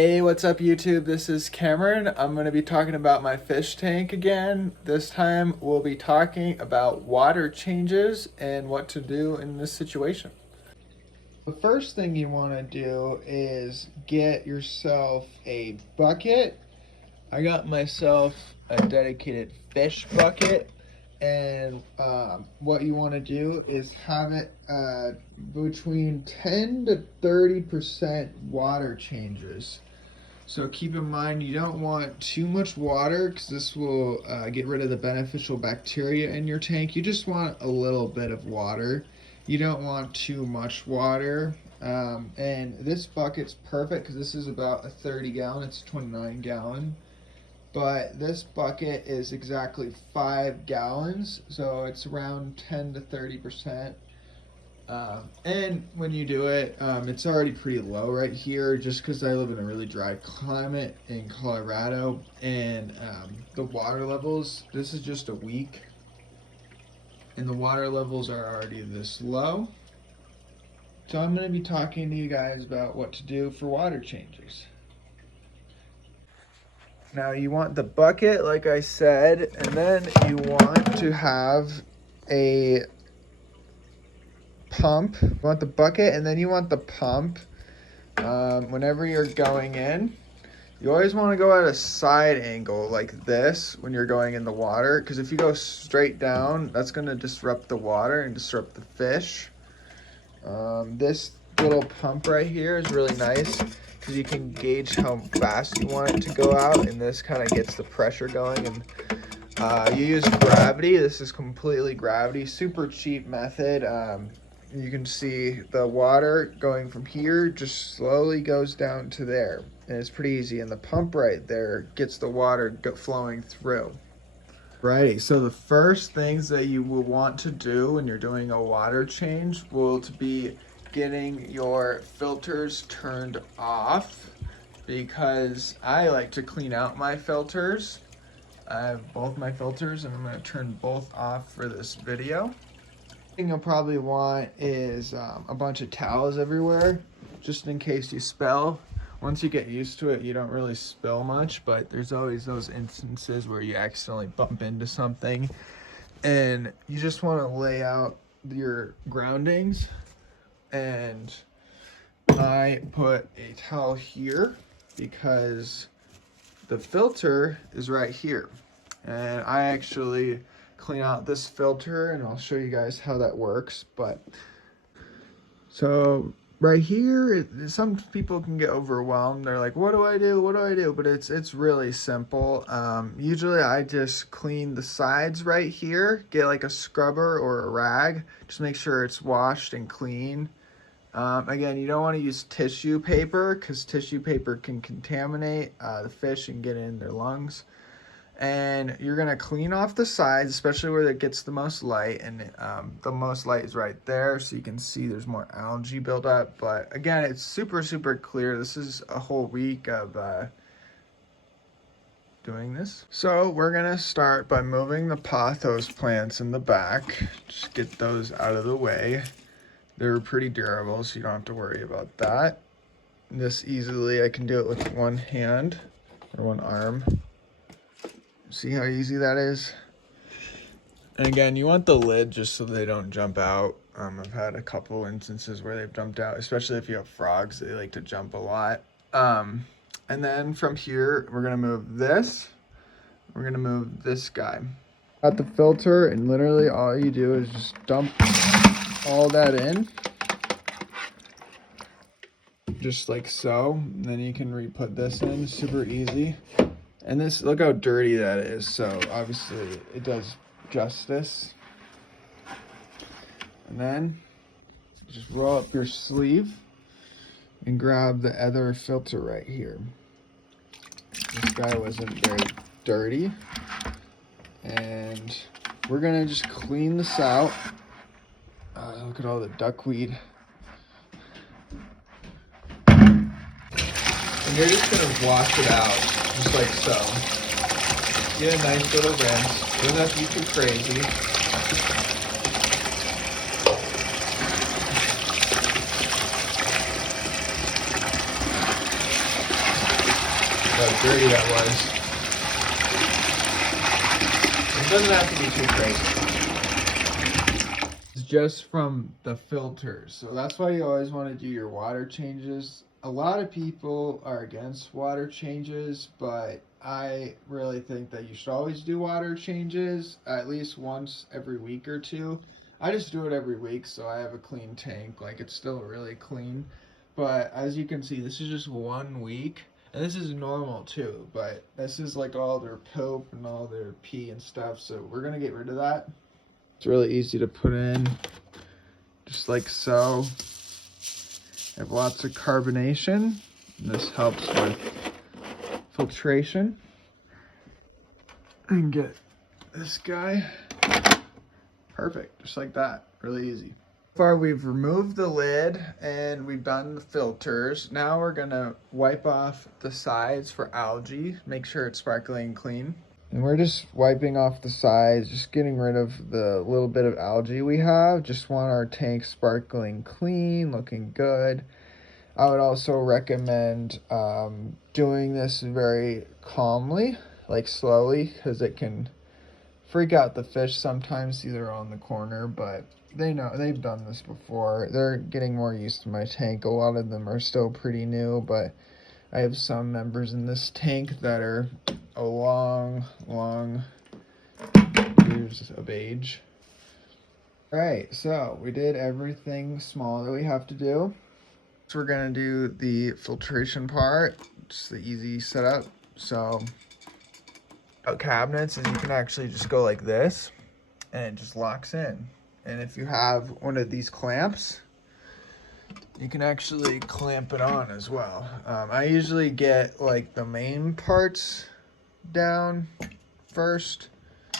Hey, what's up YouTube? This is Cameron. I'm going to be talking about my fish tank again. This time we'll be talking about water changes and what to do in this situation. The first thing you want to do is get yourself a bucket. I got myself a dedicated fish bucket, and what you want to do is have it between 10 to 30% water changes. So keep in mind you don't want too much water because this will get rid of the beneficial bacteria in your tank. You just want a little bit of water. You don't want too much water. And this bucket's perfect because this is about a 30 gallon, it's a 29 gallon. But this bucket is exactly 5 gallons, so it's around 10 to 30%. And when you do it, it's already pretty low right here just because I live in a really dry climate in Colorado, and the water levels, this is just a week, and the water levels are already this low. So I'm going to be talking to you guys about what to do for water changes. Now you want the bucket, like I said, and then you want to have a pump. You want the bucket and then you want the pump. Whenever you're going in, you always want to go at a side angle like this when you're going in the water, because if you go straight down, that's going to disrupt the water and disrupt the fish. This little pump right here is really nice because you can gauge how fast you want it to go out, and this kind of gets the pressure going. And you use gravity. This is completely gravity, super cheap method. You can see the water going from here just slowly goes down to there, and it's pretty easy, and the pump right there gets the water flowing through. Righty, so the first things that you will want to do when you're doing a water change will to be getting your filters turned off, because I like to clean out my filters. I have both my filters and I'm going to turn both off for this video. Thing you'll probably want is a bunch of towels everywhere, just in case you spill. Once you get used to it, you don't really spill much, but there's always those instances where you accidentally bump into something, and you just want to lay out your groundings. And I put a towel here because the filter is right here, and I actually clean out this filter, and I'll show you guys how that works. But so right here, some people can get overwhelmed. They're like, what do I do, what do I do? But it's really simple. Usually I just clean the sides right here, get like a scrubber or a rag, just make sure it's washed and clean. Again, you don't want to use tissue paper because tissue paper can contaminate the fish and get in their lungs. And you're going to clean off the sides, especially where it gets the most light, and the most light is right there, so you can see there's more algae buildup. But again, it's super clear. This is a whole week of doing this. So we're going to start by moving the pothos plants in the back. Just get those out of the way. They're pretty durable, so you don't have to worry about that. This easily, I can do it with one hand or one arm. See how easy that is? And again, you want the lid just so they don't jump out. I've had a couple instances where they've jumped out, especially if you have frogs. They like to jump a lot. And then from here, we're gonna move this. We're gonna move this guy. Got the filter, and literally all you do is just dump all that in. Just like so. And then you can re-put this in, super easy. And this, look how dirty that is. So obviously it does justice. And then just roll up your sleeve and grab the other filter right here. This guy wasn't very dirty. And we're gonna just clean this out. Look at all the duckweed. And you're just gonna wash it out, just like so. Get a nice little rinse. It doesn't have to be too crazy. how dirty that was. It doesn't have to be too crazy. It's just from the filters. So that's why you always want to do your water changes. A lot of people are against water changes, but I really think that you should always do water changes at least once every week or two. I just do it every week so I have a clean tank. Like, it's still really clean. But as you can see, this is just 1 week. And this is normal too, but this is like all their poop and all their pee and stuff, so we're gonna get rid of that. It's really easy to put in, just like so. Have lots of carbonation, and this helps with filtration. And get this guy. Perfect, just like that, really easy. So far we've removed the lid and we've done the filters. Now we're gonna wipe off the sides for algae, make sure it's sparkling clean. And we're just wiping off the sides, just getting rid of the little bit of algae we have. Just want our tank sparkling clean, looking good. I would also recommend doing this very calmly, like slowly, because it can freak out the fish sometimes. See, they're on the corner, but they know, they've done this before. They're getting more used to my tank. A lot of them are still pretty new, but I have some members in this tank that are a long years of age. All right, so we did everything small that we have to do. So we're gonna do the filtration part, just the easy setup. So cabinets, and you can actually just go like this and it just locks in. And if you have one of these clamps, you can actually clamp it on as well. I usually get like the main parts down first.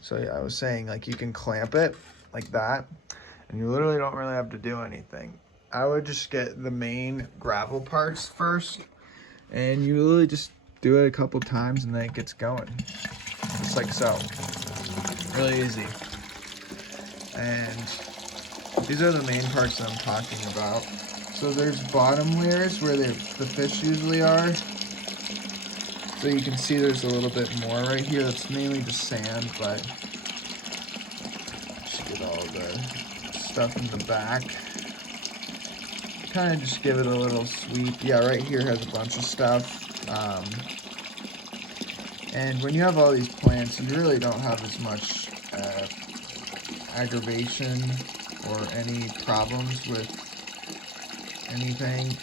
So yeah, I was saying, like, you can clamp it like that and you literally don't really have to do anything. I would just get the main gravel parts first, and you literally just do it a couple times and then it gets going. Just like so. Really easy. And these are the main parts that I'm talking about. So there's bottom layers where the fish usually are. So you can see there's a little bit more right here. That's mainly just sand, but just get all the stuff in the back. Kind of just give it a little sweep. Yeah, right here has a bunch of stuff. And when you have all these plants, you really don't have as much aggravation or any problems with anything.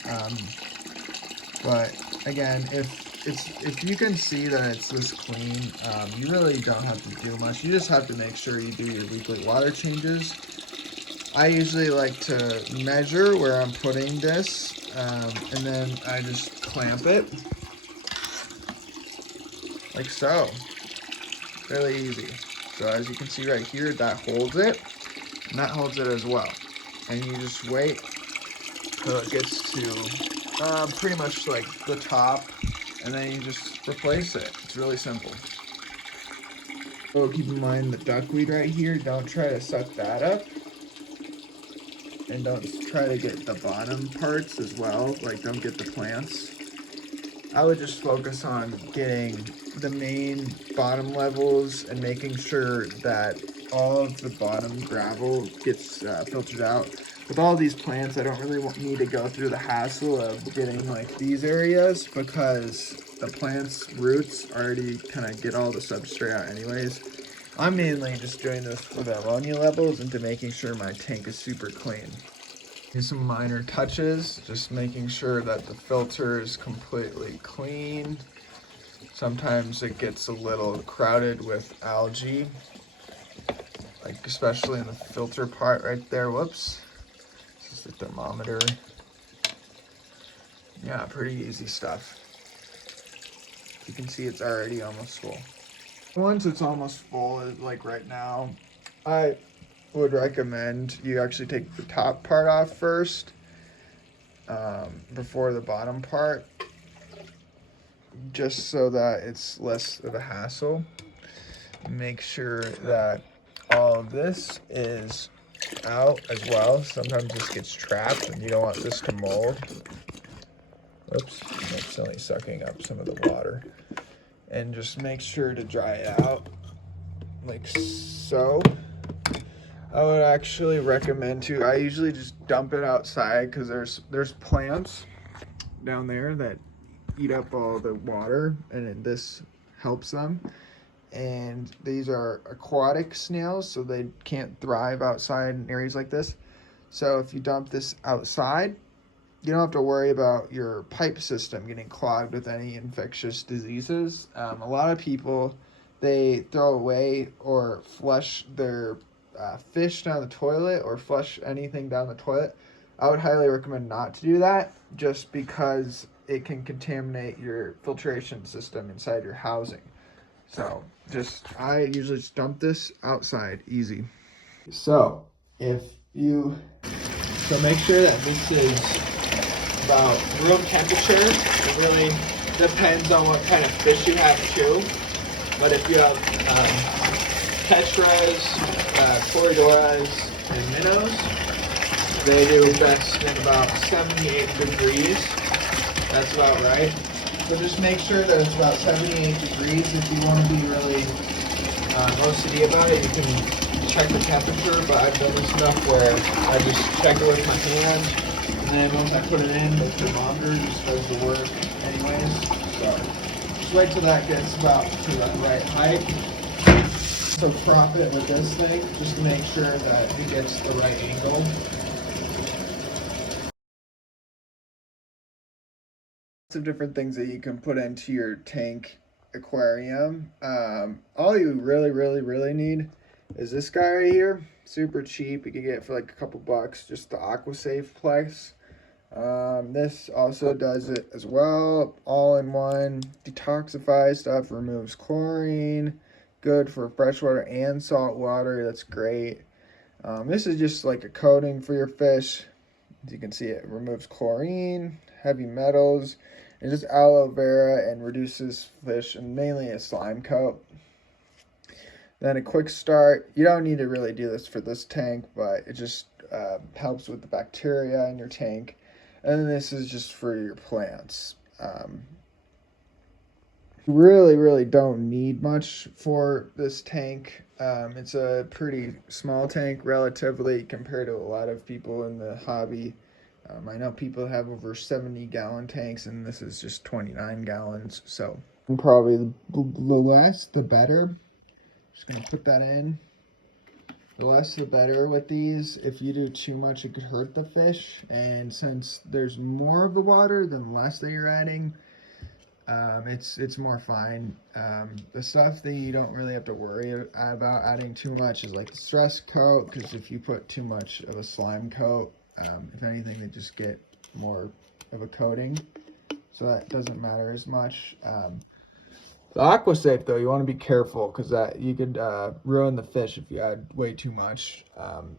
But again, if you can see that it's this clean, you really don't have to do much. You just have to make sure you do your weekly water changes. I usually like to measure where I'm putting this, and then I just clamp it like so. Really easy. So as you can see right here, that holds it, and that holds it as well. And you just wait till it gets to pretty much like the top, and then you just replace it. It's really simple. So keep in mind the duckweed right here, don't try to suck that up. And don't try to get the bottom parts as well, like don't get the plants. I would just focus on getting the main bottom levels and making sure that all of the bottom gravel gets filtered out. With all these plants, I don't really need to go through the hassle of getting like these areas, because the plant's roots already kind of get all the substrate out anyways. I'm mainly just doing this for the ammonia levels and to making sure my tank is super clean. Here's some minor touches, just making sure that the filter is completely clean. Sometimes it gets a little crowded with algae, like especially in the filter part right there. Whoops. This is the thermometer. Yeah, pretty easy stuff. You can see it's already almost full. Once it's almost full, like right now, I would recommend you actually take the top part off first before the bottom part, just so that it's less of a hassle. Make sure that all of this is out as well. Sometimes this gets trapped and you don't want this to mold. Oops, constantly sucking up some of the water. And just make sure to dry it out like so. I would actually recommend to, I usually just dump it outside because there's plants down there that eat up all the water, and this helps them. And these are aquatic snails, so they can't thrive outside in areas like this. So if you dump this outside, you don't have to worry about your pipe system getting clogged with any infectious diseases. A lot of people, they throw away or flush their fish down the toilet or flush anything down the toilet. I would highly recommend not to do that, just because it can contaminate your filtration system inside your housing. So I usually just dump this outside, easy. So make sure that this is about room temperature. It really depends on what kind of fish you have too. But if you have tetras, corridoras, and minnows, they do best in about 78 degrees. That's about right. So just make sure that it's about 78 degrees. If you want to be really OCD about it, you can check the temperature, but I've done this enough where I just check it with my hand, and then once I put it in, the thermometer just does the work anyways. So just wait till that gets about to the right height. So prop it with this thing just to make sure that it gets the right angle. Lots of different things that you can put into your tank aquarium. All you really need is this guy right here. Super cheap. You can get it for like a couple bucks. Just the AquaSafe Plex. This also does it as well. All in one. Detoxifies stuff. Removes chlorine. Good for freshwater and salt water. That's great. This is just like a coating for your fish. As you can see, it removes chlorine, heavy metals, and just aloe vera, and reduces fish, and mainly a slime coat. Then a quick start. You don't need to really do this for this tank, but it just helps with the bacteria in your tank. And then this is just for your plants. Really don't need much for this tank. It's a pretty small tank relatively compared to a lot of people in the hobby. I know people have over 70-gallon tanks, and this is just 29 gallons. So probably the less, the better. Just going to put that in. The less, the better with these. If you do too much, it could hurt the fish. And since there's more of the water than less that you're adding, it's more fine. The stuff that you don't really have to worry about adding too much is like the stress coat, because if you put too much of a slime coat, if anything, they just get more of a coating, so that doesn't matter as much. The AquaSafe, though, you want to be careful, because that you could ruin the fish if you add way too much.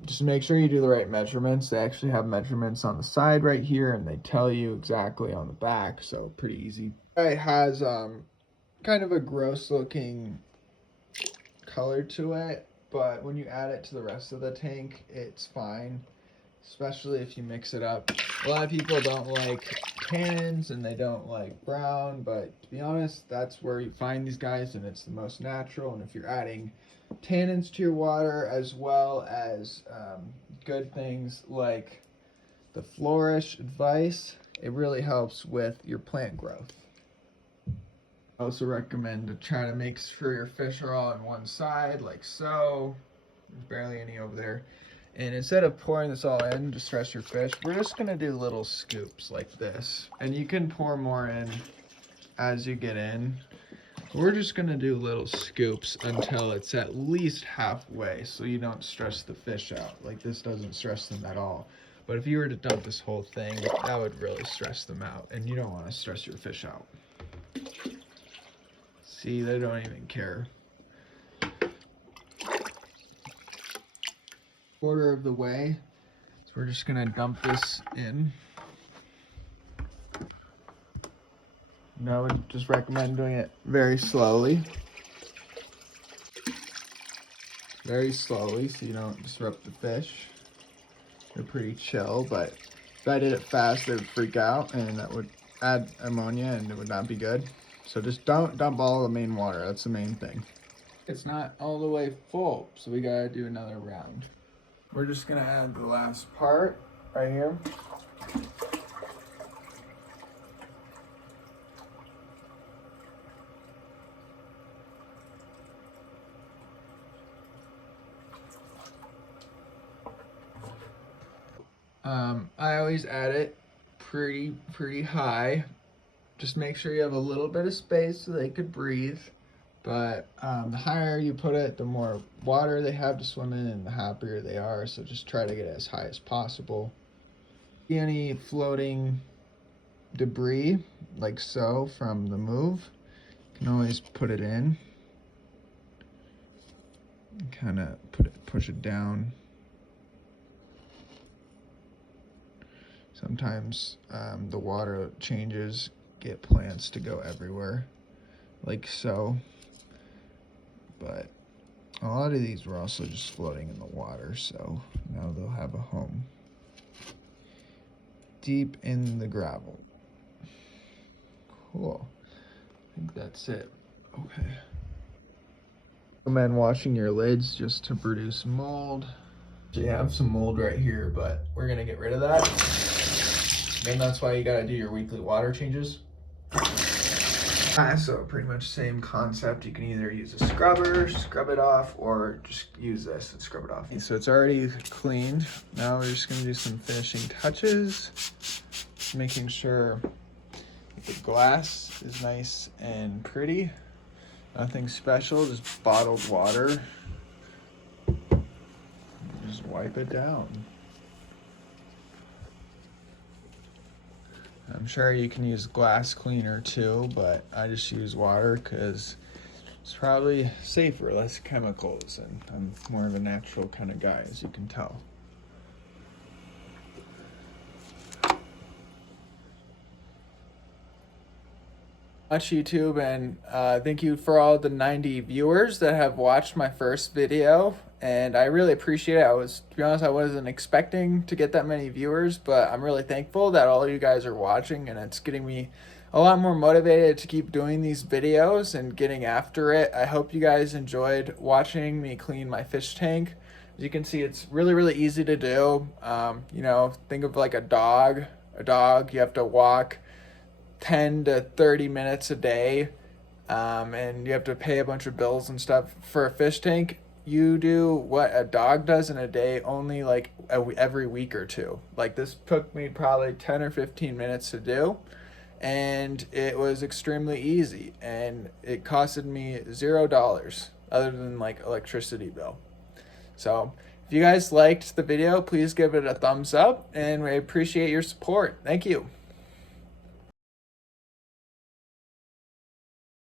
Just make sure you do the right measurements. They actually have measurements on the side right here, and they tell you exactly on the back, so pretty easy. It has kind of a gross looking color to it, but when you add it to the rest of the tank, it's fine, especially if you mix it up. A lot of people don't like tannins and they don't like brown, but to be honest, that's where you find these guys, and it's the most natural. And if you're adding tannins to your water, as well as good things like the Flourish Advice, it really helps with your plant growth. I also recommend to try to make sure your fish are all on one side, like so. There's barely any over there. And instead of pouring this all in to stress your fish, we're just going to do little scoops like this. And you can pour more in as you get in. We're just going to do little scoops until it's at least halfway, so you don't stress the fish out. Like, this doesn't stress them at all. But if you were to dump this whole thing, that would really stress them out. And you don't want to stress your fish out. See, they don't even care. Quarter of the way, so we're just gonna dump this in. I would just recommend doing it very slowly, so you don't disrupt the fish. They're pretty chill, but if I did it fast, they would freak out, and that would add ammonia and it would not be good. So just don't dump all the main water. That's the main thing. It's not all the way full, so we gotta do another round. We're just gonna add the last part right here. I always add it pretty high. Just make sure you have a little bit of space so they could breathe. But the higher you put it, the more water they have to swim in and the happier they are. So just try to get it as high as possible. See any floating debris, like so, from the move, you can always put it in. Kind of push it down. Sometimes the water changes, get plants to go everywhere, like so. But a lot of these were also just floating in the water, so now they'll have a home deep in the gravel. Cool. I think that's it. Okay. Recommend washing your lids just to produce mold. So you have some mold right here, but we're gonna get rid of that. And that's why you gotta do your weekly water changes. So pretty much same concept. You can either use a scrubber, scrub it off, or just use this and scrub it off. So it's already cleaned. Now we're just gonna do some finishing touches. Just making sure the glass is nice and pretty. Nothing special, just bottled water. Just wipe it down. I'm sure you can use glass cleaner too, but I just use water because it's probably safer, less chemicals, and I'm more of a natural kind of guy, as you can tell. Much YouTube, and thank you for all the 90 viewers that have watched my first video, and I really appreciate it. To be honest, I wasn't expecting to get that many viewers, but I'm really thankful that all of you guys are watching, and it's getting me a lot more motivated to keep doing these videos and getting after it. I hope you guys enjoyed watching me clean my fish tank. As you can see, it's really easy to do. You know, think of like a dog. You have to walk 10 to 30 minutes a day, and you have to pay a bunch of bills and stuff. For a fish tank, you do what a dog does in a day, only like every week or two. Like this took me probably 10 or 15 minutes to do, and it was extremely easy, and it costed me $0 other than like electricity bill. So if you guys liked the video, please give it a thumbs up, and we appreciate your support. Thank you.